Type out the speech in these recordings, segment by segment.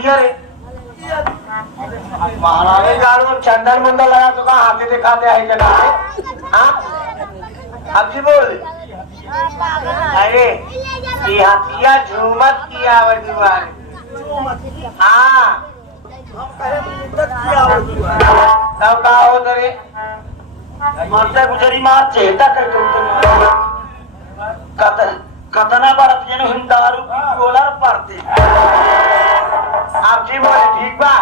बढ़िया रे महारानी गाड़ में चंदन मंदन लगा तो कहा हाथी दिखाते है क्या हाँ अब जी बोल अरे ये हाथिया झूमत किया आवाज़ वाले हाँ तब कहा हो तेरे मरते गुजरी मार चेता कर कतना भारतीय ने हिंदारू की गोला पड़ते आप जी बोले ठीक बा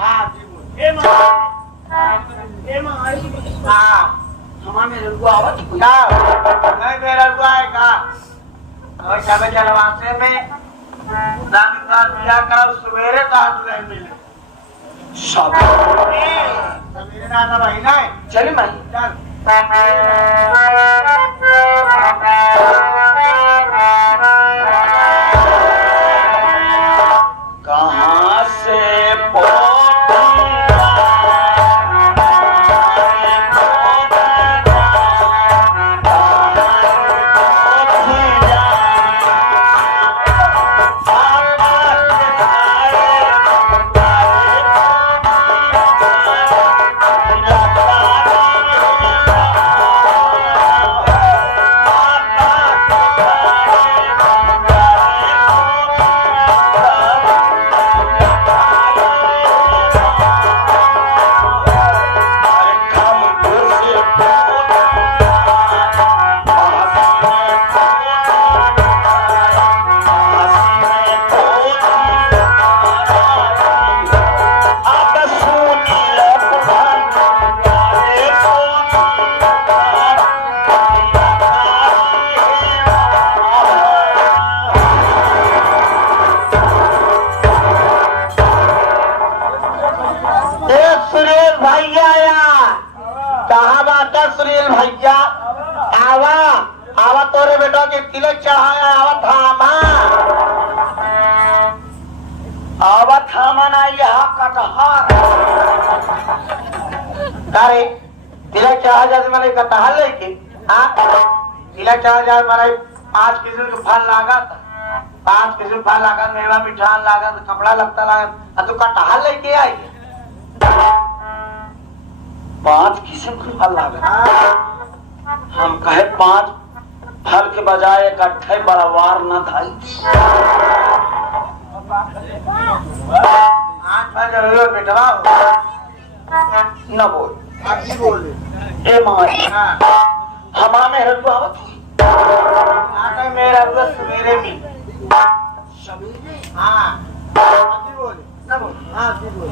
हाँ जी बोले ए मां हाँ हमारे मेरे को आवत क्या नहीं मेरे को आएगा और सब जलवासे में रात का बिया करो सवेरे का दुल्हन मिले सब सवेरे ना भाई ना चले भाई चल कहाँ से सुनील भैया आवा आवा तोरे बेटा के तिलक चढ़ाया आवा थामा ना यहाँ कटहार अरे तिलक चढ़ा जाए मैंने कटहार लेके हाँ तिलक चढ़ा जाए मैंने 5 किस्म के फल लागत 5 किस्म फल लागत मेवा मिठान लागत कपड़ा लगता लागत अब तो कटहार लेके आई 5 किस्म के फल लागत हम कहे 5 फल के बजाय इकट्ठे बराबर न धाई 8 फल जरूर बेटवा न बोल ए माई हमा में रखो आवत हुई मेरा रखो सवेरे में सवेरे हाँ बोल न बोल हाँ बोल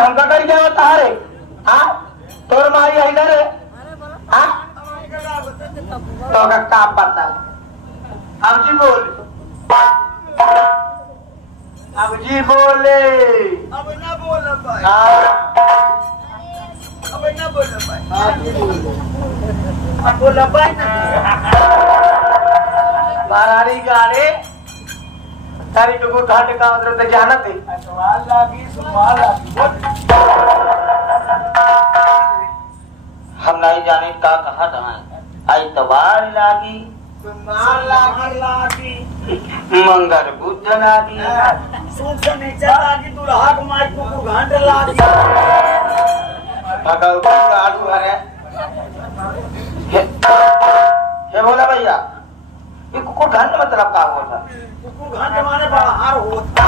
हमका कर क्या होता है हाँ तोर माई है इधर हाँ तो का पता अब जी बोल अब जी बोले अब ना बोल भाई अब ना बोल भाई अब बोल भाई बारारी गाड़े तारी को घाट का मतलब तो जानत है सवाल लागी हम नहीं जाने का कहा था आई तवार लागी मंगर बुद्ध लागी दुल्हा को घंट लागी आलू है ये बोला भैया ये कुकुर घंट मतलब का होता कुकुर घंट माने बड़ा हार होता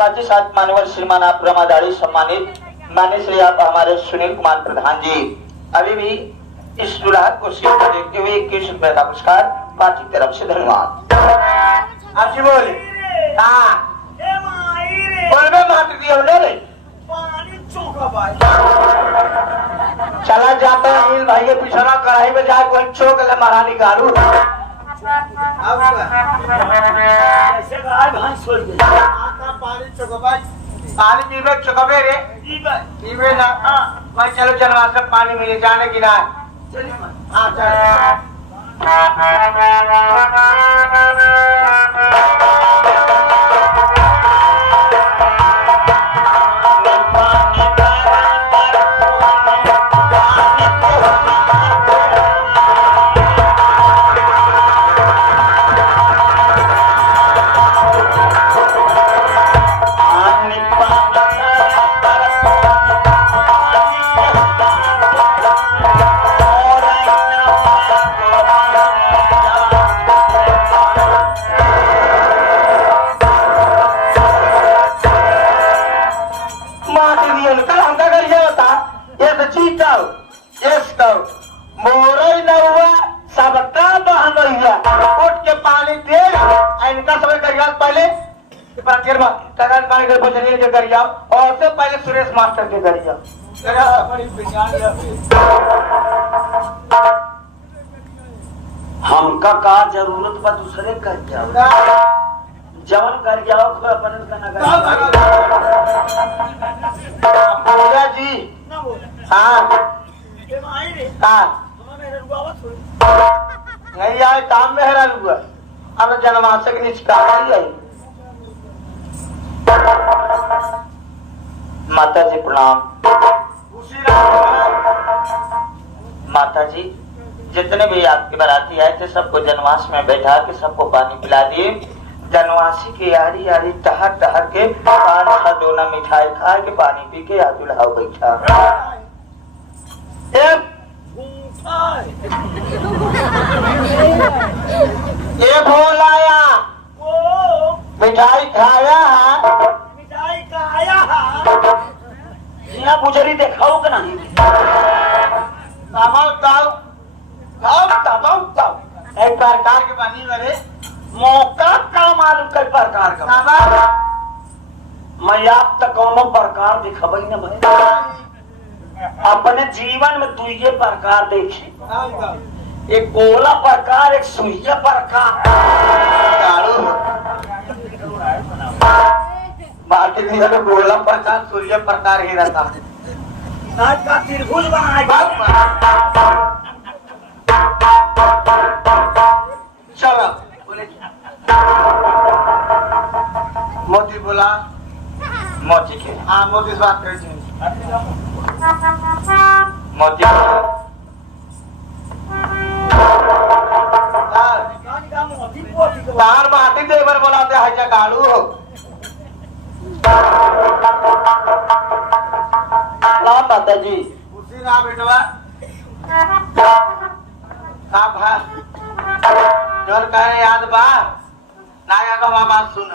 साथ ही साथ मानवर श्रीमान आप ब्रह्मदाड़ी सम्मानित मान्य श्री आप हमारे सुनील कुमार प्रधान जी अभी भी इस दुल्हन को सिर पर देखते हुए 21 रुपए का पुरस्कार पार्टी की तरफ से धन्यवाद। आप जी बोले हाँ बोल में मार दिया हो रे पानी चौका भाई चला जाता है नील भाई के पिछड़ा कढ़ाई में जाए कोई चौक ले महारानी गारू ऐसे गाय भैंस छोड़ गई आका पानी चौका भाई पानी पीवे चौकबे रे पीवे ना भाई चलो जनवास पानी मिले जाने की ना चलिए हाँ चल और से पहले सुरेश मास्टर के कर जाओ हमका का जरूरत बा दूसरे कर जाओ जवन कर जाओ अपन का ना कर जी हाँ हाँ नहीं आए काम में हैरान हुआ अब जनवासक निष्कार आई माता जी प्रणाम। माता जी जितने भी आपके बाराती आए थे सबको जनवास में बैठा के सबको पानी पिला दिए। जनवासी के यारी यारी टहर टहर के 5-6 दोना मिठाई खा के पानी पी के या दुल्हा बैठा ये भोलाया मिठाई खाया मिठाई खाया पुजरी देखाओ कि नहीं एक प्रकार के पानी वाले मौका का मालूम कई प्रकार का मैं आप तक कौनो प्रकार दिखबई न भाई अपने जीवन में दुइये प्रकार देखी एक गोला प्रकार एक सुइया प्रकार मार्केट में तो गोला प्रकार सूर्य प्रकार ही रहता आज का त्रिभुज चलो मोदी बोला मोती के हाँ मोदी से बात करें मोती बाहर बाटी देवर बोलाते हैं जगाड़ू माता जी उसी ना बेटवा आप है जोर कहे याद बा ना याद हो बात सुन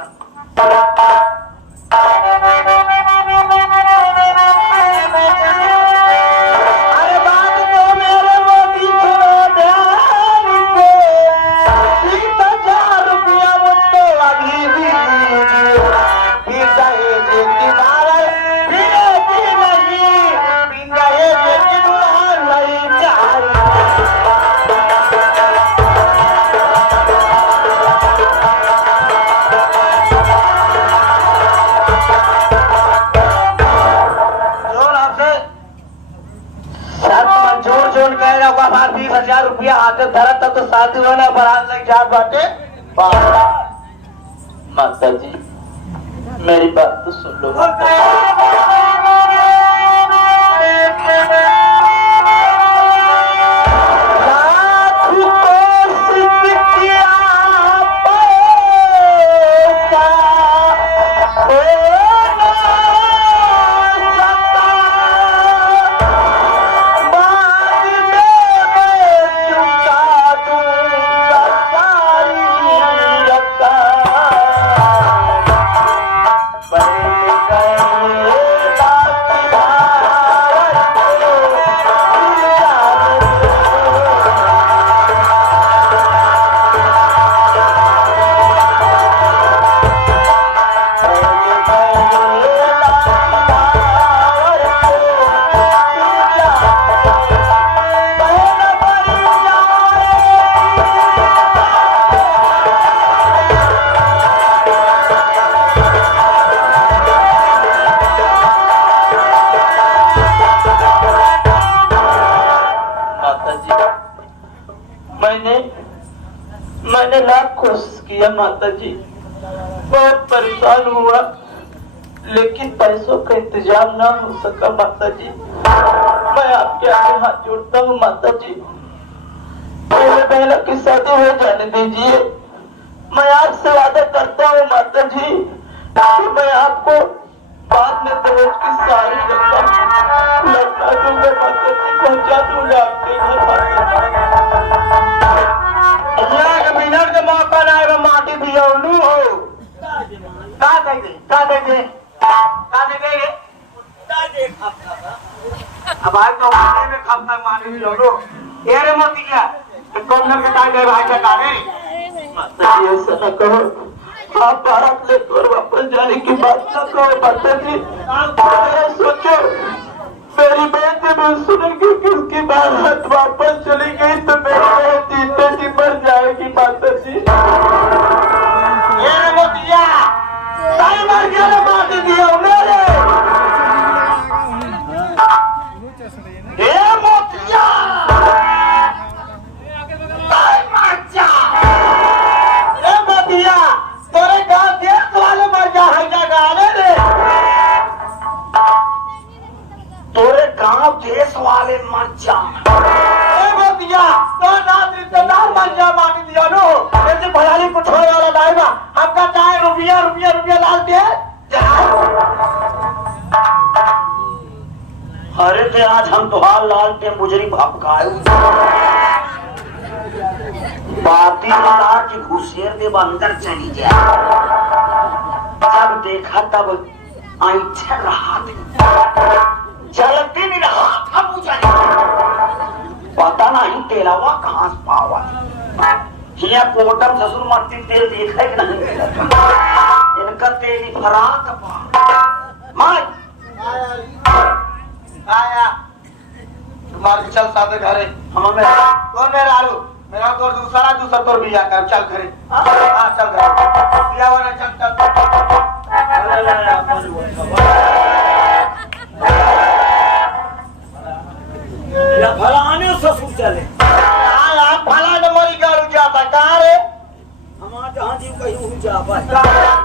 अरे बात तो मेरे मोती छोड़ो ध्यान को 30,000 रुपया मुझको अभी भी फिर जाए की मारे फिर की नहीं फिर जाए की दुल्हन नहीं चाहे जोड़ कह रहा होगा 20,000 रुपया आते धरा तब तो शादी होना बारात लग जात बाटे माता जी मेरी बात तो सुन लो Bye. मैंने लाख कोशिश किया माता जी, बहुत परेशान हुआ, लेकिन पैसों का इंतजाम ना हो सका माता जी। मैं आपके आगे हाथ जोड़ता हूँ माता जी, मेरे बहनों की शादी हो जाने दीजिए। मैं आपसे वादा करता हूँ माता जी कि मैं आपको बाद में दहेज की सारी रकम लौटा दूंगा माता जी, पहुंचा दूंगा आपके घर माता अल्लाह के मिनट के मौका ना है, माटी बियौलू हो का देंगे अब आज तो माटी में कब तक माटी बियौलू ये रे मोती क्या कौन करके टाइम दे भाई का कारे माता जी, ऐसा न कहो, आप बारात लेकर वापस जाने की बात न करो माता जी। सोचो मेरी बेटी भी सुनेगी कि उसकी बारात वापस चली गई तो मेरी बेटी मर जाएगी माता जी। ये रे मोतिया ताई मर गया ना माटी दिया मेरे ये मोतिया ताई मर जा ए मोतिया तोरे गांव देश वाले मर जा है क्या गाने रे तोरे गांव देश वाले मर जा ए मोतिया तो ना रिश्तेदार मर जा माटी दिया नो ऐसे भयाली को छोड़ने वाला नहीं बा आपका चाहे रुपया रुपया रुपया लाल दे अरे ते आज हम तुहार लाल टे मुजरी भपकाए बाती बता कि घुसेर दे अंदर चली जाए जब देखा तब ऐठे रहा चलते नहीं रहा था मुझे पता नहीं तेलावा कहां से पावा हिया कोटम ससुर मरती तेल देखा कि नहीं इनका तेली फराक माय आया तुम्हारे चल साथे घरे हम में कौन मेरा आलू मेरा तो दूसरा तोर बिया कर चल घरे हां चल घरे बिया वाला चल या फलाने ससुर चले हां फला ने मरी गारू जाता कहां रे हमार जहां जीव कहीं हो जा भाई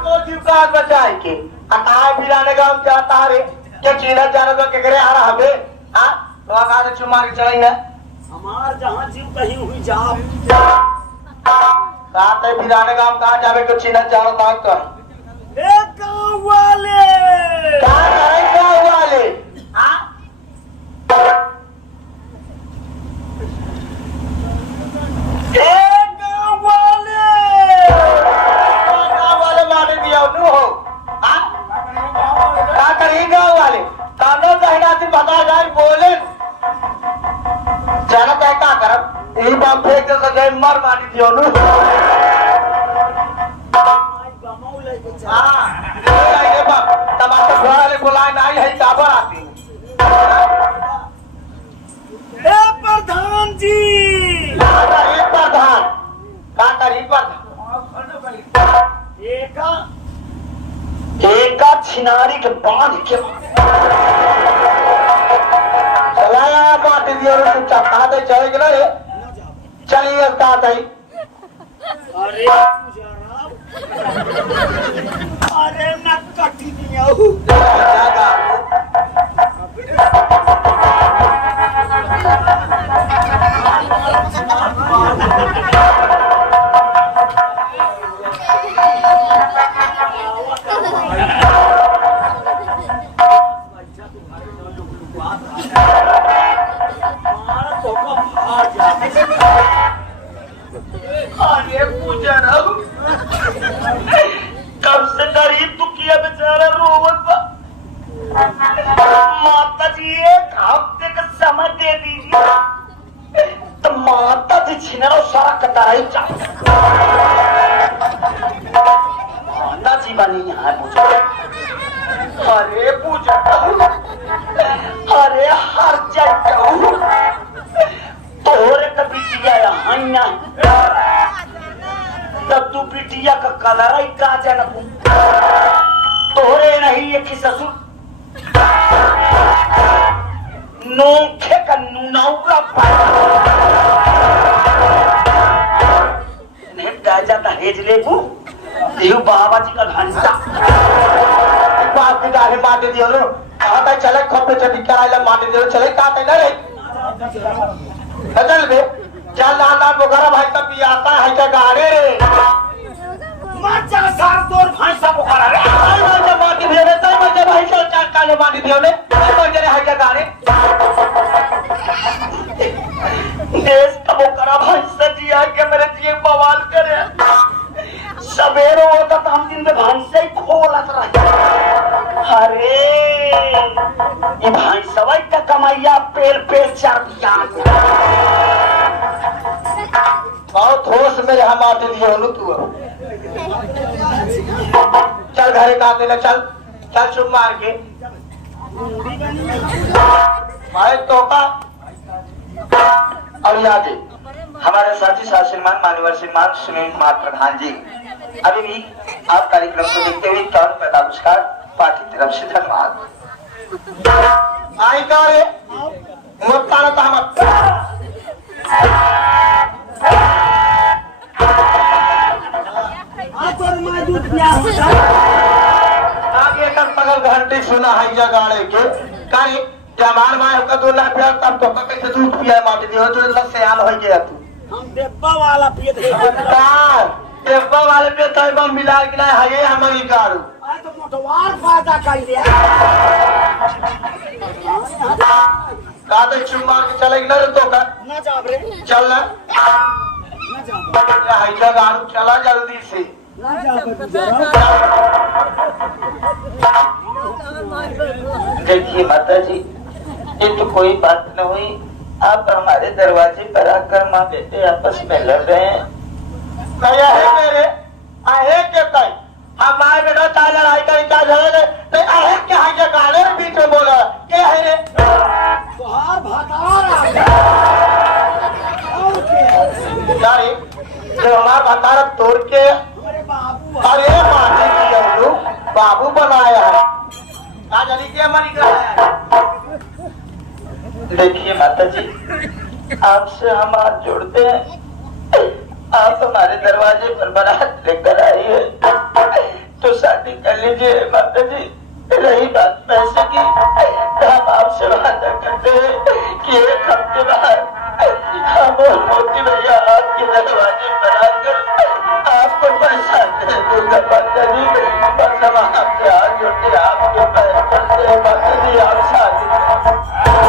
तो जीव का बचाए के कहां बिराने गांव जाता रे के चीना जाने तो के करे आ रहा हबे हां तो आगा से चुमा के चलाई ना हमार जहां जीव कहीं हुई जा साथे बिराने गांव कहां जावे के चीना जानो ताक कर ए गांव वाले कहां है गांव वाले हां बता जाए बोले जाना तय का करब यही बात फेंक दे तो जय मर माटी दियो नु हां ये बाप टमाटर घोड़ा ले बोलाए नहीं है काबर आती ए प्रधान जी ये प्रधान का करी प्रधान एका छिनारी के बांध के चलाया माटी दियो तो चक्का दे चले गेला रे चलिए का दई अरे अरे न कटी दियो अरे पूजा कब से गरीब दुखिया बेचारा रोवत बा माता जी एक हफ्ते का समय दे दीजिए तो माता जी छिनरो सारा कतराई चाहिए माता जी बनी यहाँ पूजा अरे पूजा अरे हर जगह तोरे का बिटिया यहाँ तब तू बिटिया का कलर ही का जनक तोरे नहीं एक ही ससुर नोखे का नौरा दहेज लेबू यू बाबा जी का घंटा बाप की गाड़ी मार दियो लो आता चले खपे चटी कराइला मार दियो चले का कहना रे चल बे चल लाला बोगरा भाई तब भी आता है क्या गाड़ी रे मार चल सार तोर भैंसा बोगरा रे आई भाई माटी दियो रे तई बजे भाई चल चार काले माटी दियो ने तई बजे रे है क्या गाड़ी देश का बोगरा भैंसा जिया के मेरे जिए बवाल करे सवेरे होता तो हम दिन में भैंसा ही खोलत रहे अरे ये भैंसवा का कमाइया पेड़ पे चढ़ दिया बहुत होश मेरे हम आते दिए हो तू चल घरे का देना चल चल चुप मार के भाई तो का और आगे हमारे साथी साथ श्रीमान मान्यवर श्रीमान सुनील कुमार प्रधान जी अभी भी आप कार्यक्रम को देखते हुए कौन पैदा पुरस्कार पार्टी तरफ से धन्यवाद आई का रे मत तारा ता मत आगे कर पगल घंटे सुना है जा गाड़े के काई जवान माय का 2 लाख रुपया तब तो कैसे दूध पिया माटी दियो तो लग से आल हो गया तू हम डेब्बा वाला पिए थे डेब्बा वाले पे तो बम मिला के ना है हमारी गाड़ू आ तो मोटवार फायदा कर लिया का तो चुम्मा के चले ना तो का ना जाब रे चल ना ना जाब है जा गाड़ू चला जल्दी से ना जाब देखिए माता जी ये तो कोई बात न हुई आप हमारे दरवाजे पर आकर माँ बेटे आपस में लड़ रहे हैं कया है मेरे आहे के कई हमारे बेटा ता लड़ाई करी का झगड़े नहीं आहे के है के गाने के बीच में बोला के है रे तोहार भातार आ गया और के यारी जो हमार भतार तोड़ के हमारे बाबू अरे माटी की हम बाबू बनाया है आज अली के मरी गया देखिए माता जी आपसे हम हाथ जोड़ते हैं आप हमारे दरवाजे पर बारात लेकर आई है तो शादी कर लीजिए माता जी रही बात पैसे की तो हम आपसे वादा करते हैं कि 1 हफ्ते बाद हम और मोती भैया आपके दरवाजे पर आकर आपको पैसा दे दूंगा माता जी बस हम आपसे हाथ जोड़ते आपके पैर पड़ते हैं माता जी आप शादी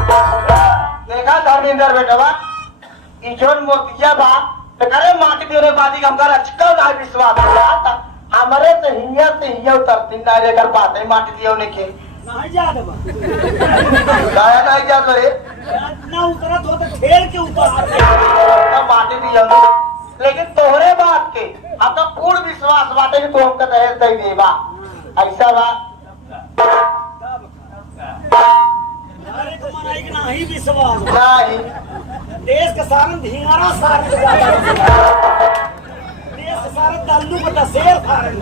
देखा धर्मेंद्र बेटवा ई जोन मोतिया बा तो करे माटी देने बादी हम कर अच्छा ना विश्वास होला था हमरे तो हिया उतरती ना लेकर पाते माटी दियो ने के नहीं जा देबा गाया नहीं जा करे ना उतरत हो तो खेल के उतर ना माटी दियो ने लेकिन तोहरे बात के अब तो पूर्ण विश्वास बाटे कि तू हमका दहेज दे देबा ऐसा बा अरे को मनाई के नहीं विश्वास नहीं देश के सारन ढिंगारा सारन के जाता देश के सारन दल्लू बता शेर फारन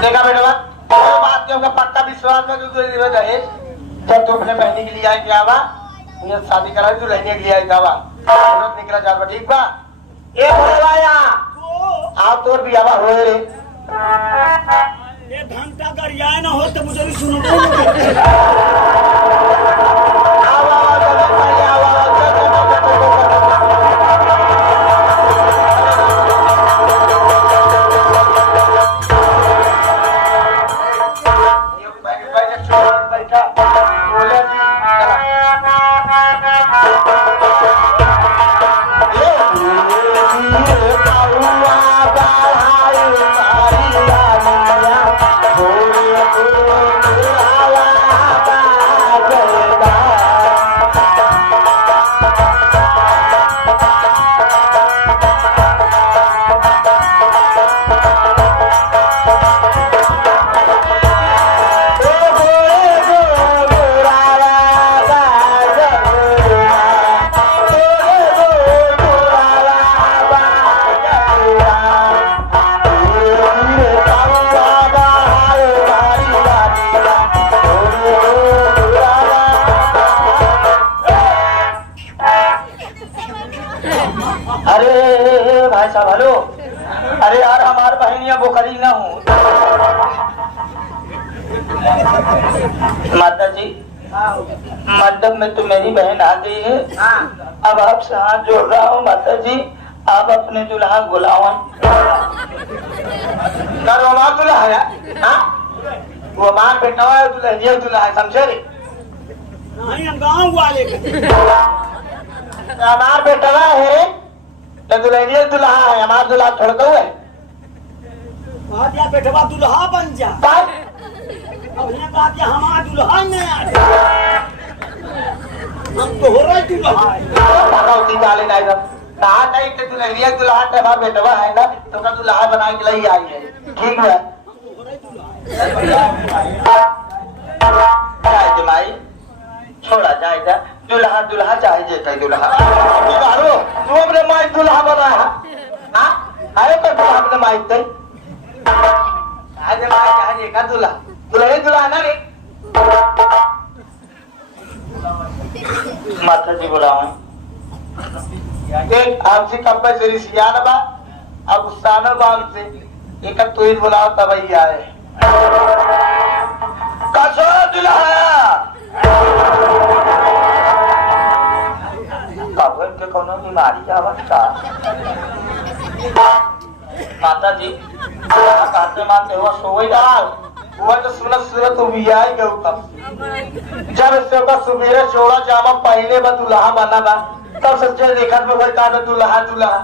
देखा बेटा ये बात के उनका पक्का विश्वास में तू दे दहेज जब तू अपने बहनी के लिए आई क्या बा ये शादी करा तू रहने के लिए आई था बा औरत निकला जा बा ठीक बा ए भोलाया आप तोर भी आवा होए रे ये घंटा गरियाए ना हो तो मुझे भी सुनो आवा जल्दी पहले आवा बैठा बोले जी माता जी मंडप में तो मेरी बहन आ गई है। अब आपसे हाथ जोड़ रहा हूँ माता जी, आप अपने दुल्हा बुलाओ। हमारा दूल्हा है, वो हमारा बेटा है, दूल्हा ये दूल्हा है, समझे रे? नहीं हम गाँव वाले हमारा बेटा है तो दुल्हनिया दूल्हा है, हमारा दूल्हा थोड़ा तो है। क्या बेटवा दूल्हा बन जा। अब यहाँ कहा कि हमारा दूल्हा नहीं आ, हम तो हो रहे दूल्हा भगवती वाले नहीं कहा नहीं कि दुल्हनिया दूल्हा तो हमारा बेटवा है ना, तो का दूल्हा बना के लिए आई है। ठीक है जाए माई छोड़ा जाएगा, दुल्हा दुल्हा चाहिए कहीं दुल्हा तू अपने माई दूल्हा बना है, आयो तो दूल्हा अपने माई थे आज माई चाहिए का दूल्हा, दुल्हन दूल्हा ना रे। माता जी बुलाओ। देख आपसे कब्बे से रिसियान बा, अब उस्तानो बाल से एक तो ही बुलाओ तब ही आए। कसो दुल्हा काबुल के कोनो बीमारी आवत का माता जी कहते मानते हो सोई डाल वो तो सूरत भी आई गई तब जब से का सुबेरे चौड़ा जामा पहले बा दूल्हा बना बा, तब सच्चे देखत में भाई का दूल्हा दूल्हा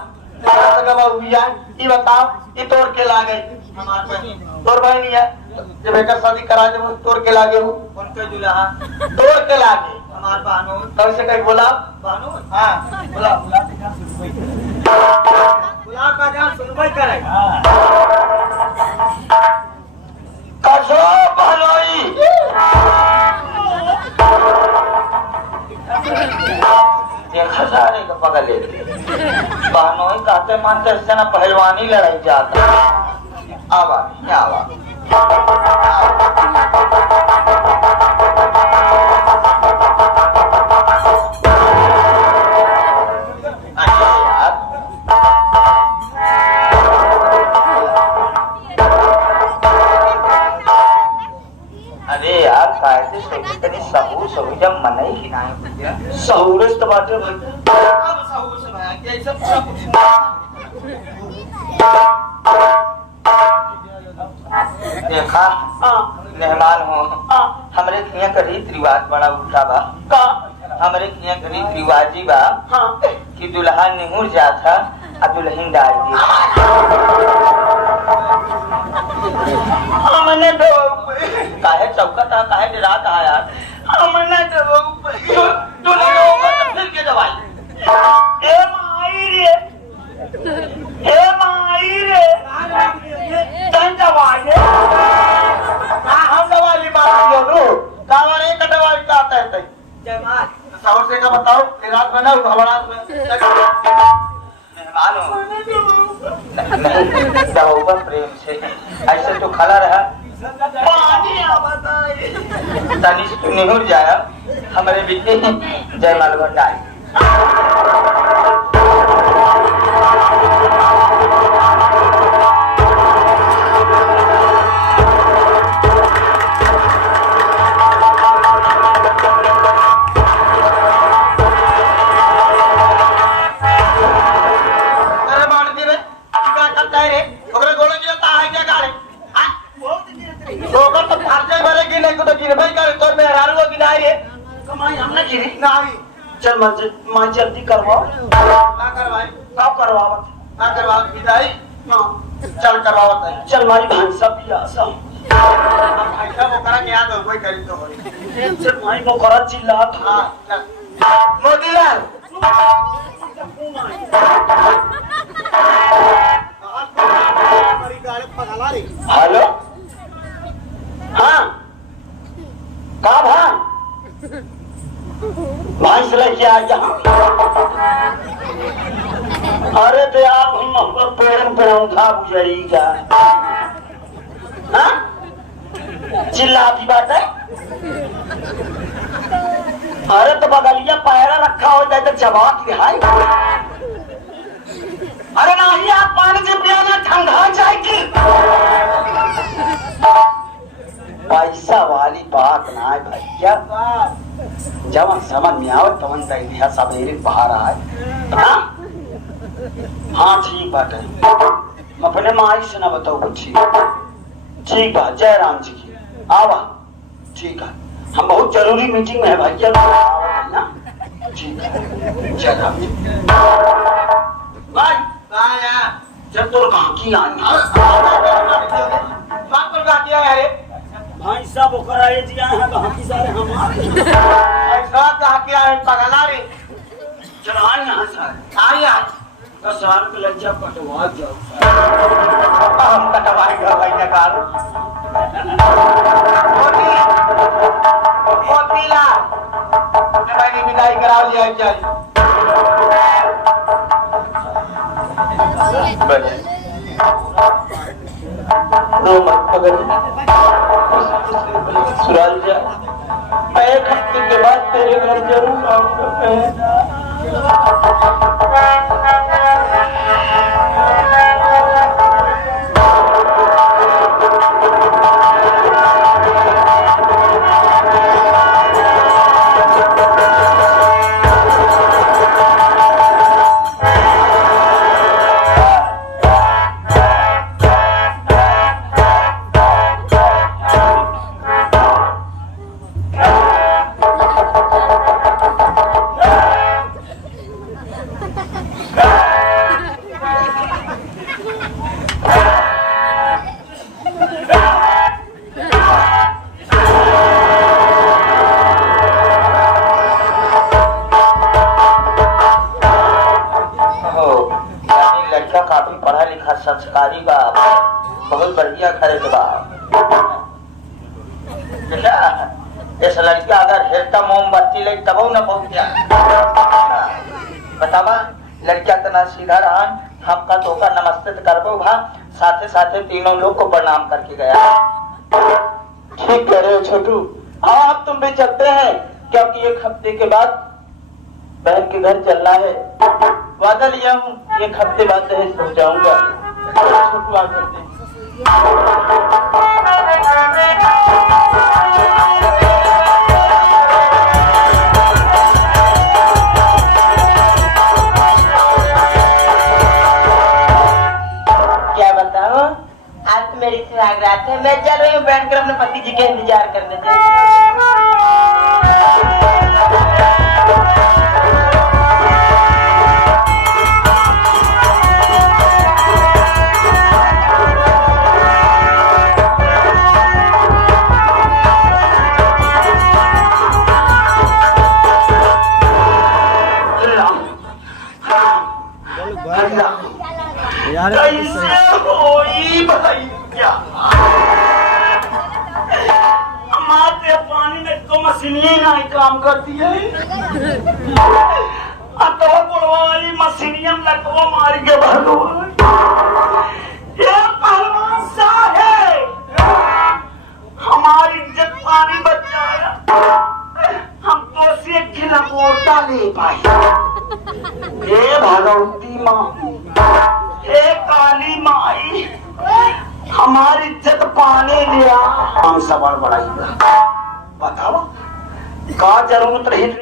ये बताओ ये तोड़ के ला गई तोड़ भाई नहीं है, जब एक शादी करा दे तोड़ के लागे हूँ उनके दुल्हा तोड़ के लागे हमार बानो तब से कहीं बोला बानो हाँ बोला बुला का जान सुनवाई करेगा। कसो बानोई देखा सारे का पकड़ लेते बानोई कहते मानते इससे ना पहलवानी लड़ाई जाता। आवा आवा अरे यार कायदे सोचे तनी सहूर सहूर जब मनाई ही ना है सहूरस तो बाटे भाई अब सहूर से भाई क्या सब पूरा कुछ देखा मेहमान हो हमरे किया का रीत रिवाज बड़ा उठा बा का हमरे किया का रीत रिवाजी बा कि दुल्हा निहुर जाता और दुल्हन डाल दी हमने तो काहे चौका था काहे डरा था यार हमने तो दुल्हन होगा तो फिर के दवाई ए माई रे तन दवाई हम दवाई बात लो कावर एक दवाई का आता है जय मां सावर से का बताओ फिर रात में ना घबरा मेहमान हो नहीं दवा प्रेम से ऐसे तो खड़ा रहा तनिष तू निहुर जाया हमारे बिके जय माल भंडारी चल मां जल्दी करवाओ ना करवाई कब करवाओ ना करवाओ विदाई चल करवाओ चल मारी भाई सब भी आसा ऐसा वो करा के याद हो कोई करी तो होई चल माई वो करा चिल्ला हां चल मोतीलाल हेलो हाँ का भाई से लेके आ यहाँ अरे तो आप हम पेड़न पे उठा बुझेगा चिल्लाती बात है अरे तो बगलिया पैरा रखा हो जाए तो जवाब दिहाई अरे नहीं आप पानी से पियाना ठंडा जाएगी पैसा वाली बात ना है भैया। जब समझ में आवत तवन दिया सवेरे बाहर आए। हाँ ठीक बात है, मैं अपने माई से ना बताऊ कुछ। ठीक बात, जय राम जी की आवा। ठीक है, हम बहुत जरूरी मीटिंग में है भैया ना। ठीक है, जय राम जी भाई। जब तो बाकी आए भाई साहब ओकरा ये जिया है बाकी सारे हमारे ऐसा कहा के आए पगला रे। चलो आ यहां सारे आ यार, तो साल के लज्जा कटवा जाओ। हम कटवाएगा भाई ने काल मोतीला भाई विदाई करा लिया। चल रो मत पगल सुराल जा, मैं एक हफ्ते के बाद तेरे घर जरूर आऊंगा। काफी पढ़ा लिखा संस्कारी बा, बहुत बढ़िया घर के बा। इस लड़का अगर हेरता मोमबत्ती लग तब न पहुंचा। बतावा लड़का तना सीधा रहा, हमका तो का नमस्ते करबो भा, साथे साथे तीनों लोग को प्रणाम करके गया। ठीक कह रहे हो छोटू। हाँ अब तुम भी चलते हैं, क्योंकि एक हफ्ते के बाद बहन के घर चलना है। वादा लिया हूँ, एक हफ्ते बाद दहेज पहुँचाऊंगा। छोटू आ करते हैं। क्या बताओ, आज तो मेरी सुहागरात है। मैं चल रही हूँ बैठकर अपने पति जी के इंतजार करने पानी में तो मशीनियां नहीं काम करती है। तो वाली मशीनियां लगवा मार के भगवान ये पहलवान साहब हमारी इज्जत पानी बचाया। हम तो से खिलबोटा ले पाए। ये भगवती माँ, हे काली माई, हमारी इज्जत पाने लिया। हम सवाल बढ़ाई बताओ का जरूरत रही।